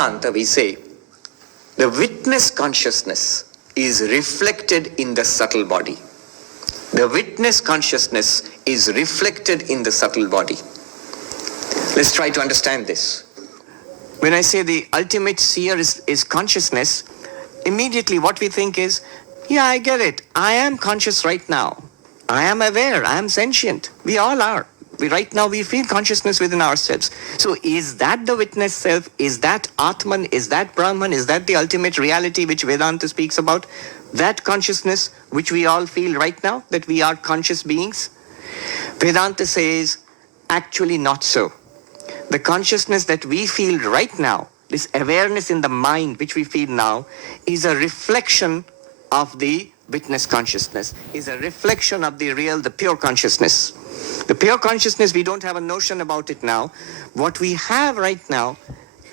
Vedanta, we say the witness consciousness is reflected in the subtle body. The witness consciousness is reflected in the subtle body. Let's try to understand this. When I say the ultimate seer is consciousness, immediately what we think is, yeah, I get it. I am conscious right now. I am aware. I am sentient. We all are. Right now we feel consciousness within ourselves. So is that the witness self? Is that Atman? Is that Brahman? Is that the ultimate reality which Vedanta speaks about? That consciousness which we all feel right now, that we are conscious beings? Vedanta says, actually not so. The consciousness that we feel right now, this awareness in the mind which we feel now, is a reflection of the witness consciousness, is a reflection of the real, the pure consciousness. The pure consciousness, we don't have a notion about it now. What we have right now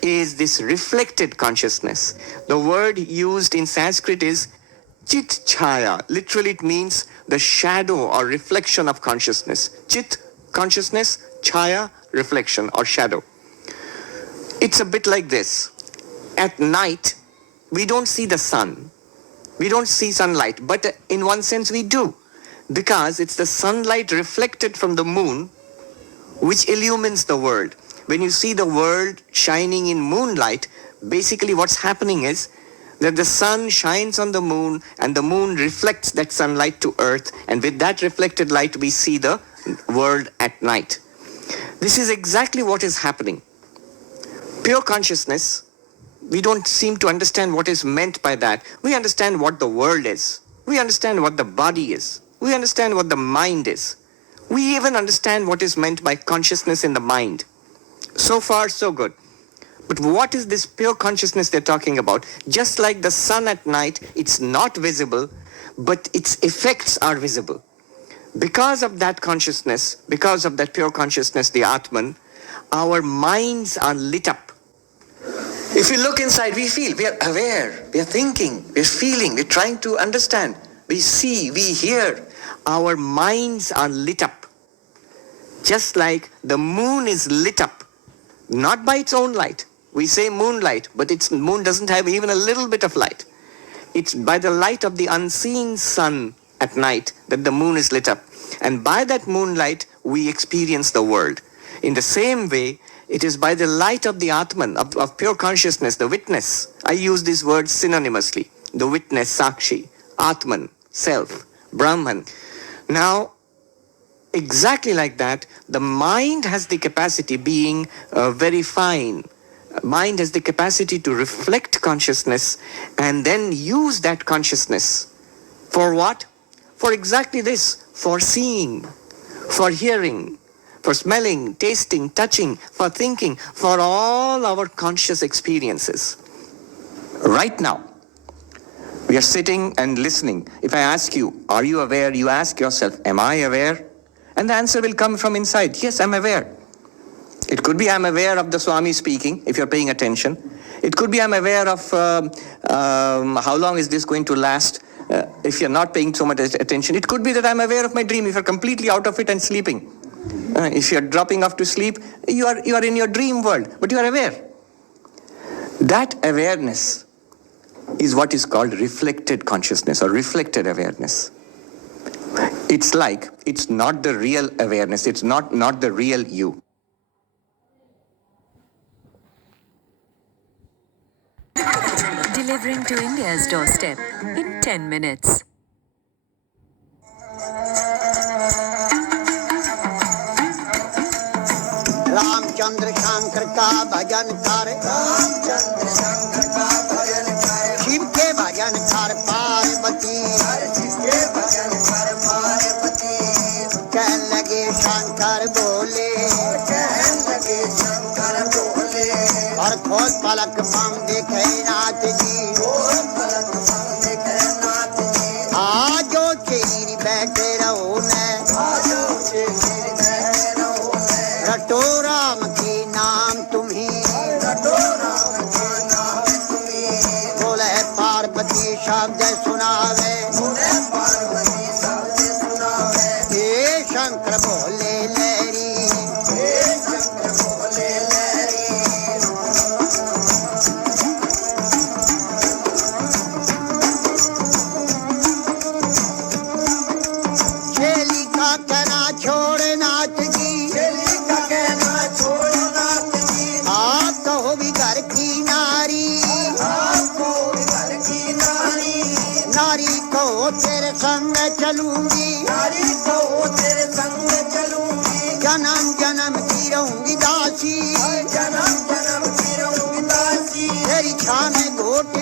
is this reflected consciousness. The word used in Sanskrit is chit chaya. Literally it means the shadow or reflection of consciousness. Chit, consciousness, chaya, reflection or shadow. It's a bit like this. At night, we don't see the sun. We don't see sunlight, but in one sense we do. Because it's the sunlight reflected from the moon which illumines the world. When you see the world shining in moonlight, basically what's happening is that the sun shines on the moon and the moon reflects that sunlight to earth, and with that reflected light we see the world at night. This is exactly what is happening. Pure consciousness, we don't seem to understand what is meant by that. We understand what the world is. We understand what the body is. We understand what the mind is. We even understand what is meant by consciousness in the mind. So far, so good. But what is this pure consciousness they're talking about? Just like the sun at night, it's not visible, but its effects are visible. Because of that consciousness, because of that pure consciousness, the Atman, our minds are lit up. If we look inside, we feel, we are aware, we are thinking, we are feeling, we are trying to understand. We see, we hear. Our minds are lit up. Just like the moon is lit up, not by its own light. We say moonlight, but moon doesn't have even a little bit of light. It's by the light of the unseen sun at night that the moon is lit up. And by that moonlight, we experience the world. In the same way, it is by the light of the Atman, of pure consciousness, the witness. I use these words synonymously. The witness, Sakshi, Atman, self, Brahman. Now, exactly like that, the mind has the capacity, being very fine. Mind has the capacity to reflect consciousness and then use that consciousness. For what? For exactly this. For seeing, for hearing, for smelling, tasting, touching, for thinking, for all our conscious experiences. Right now, we are sitting and listening. If I ask you, are you aware? You ask yourself, am I aware? And the answer will come from inside. Yes, I'm aware. It could be I'm aware of the Swami speaking, if you're paying attention. It could be I'm aware of how long is this going to last, if you're not paying so much attention. It could be that I'm aware of my dream, if you're completely out of it and sleeping. If you're dropping off to sleep, you are in your dream world, but you are aware. That awareness is what is called reflected consciousness or reflected awareness. It's like, it's not the real awareness, it's not the real you. Delivering to India's doorstep in 10 minutes. Ramchandra Shankar का भजन कर शिव के भजन कर पार्वती कह लगे शंकर बोले और खोज पलक palm देखे नाथ जी आजो चेरी बैठे रहो न रटो राम के नाम तुम्हें बोले पार्वती शब्द सुनावे हे शंकर बोले लहरी चलूंगी, नारी तो तेरे संग चलूंगी, जन्म जन्म की रहूंगी दासी, जन्म जन्म की रहूंगी दासी, तेरी छाव में घोट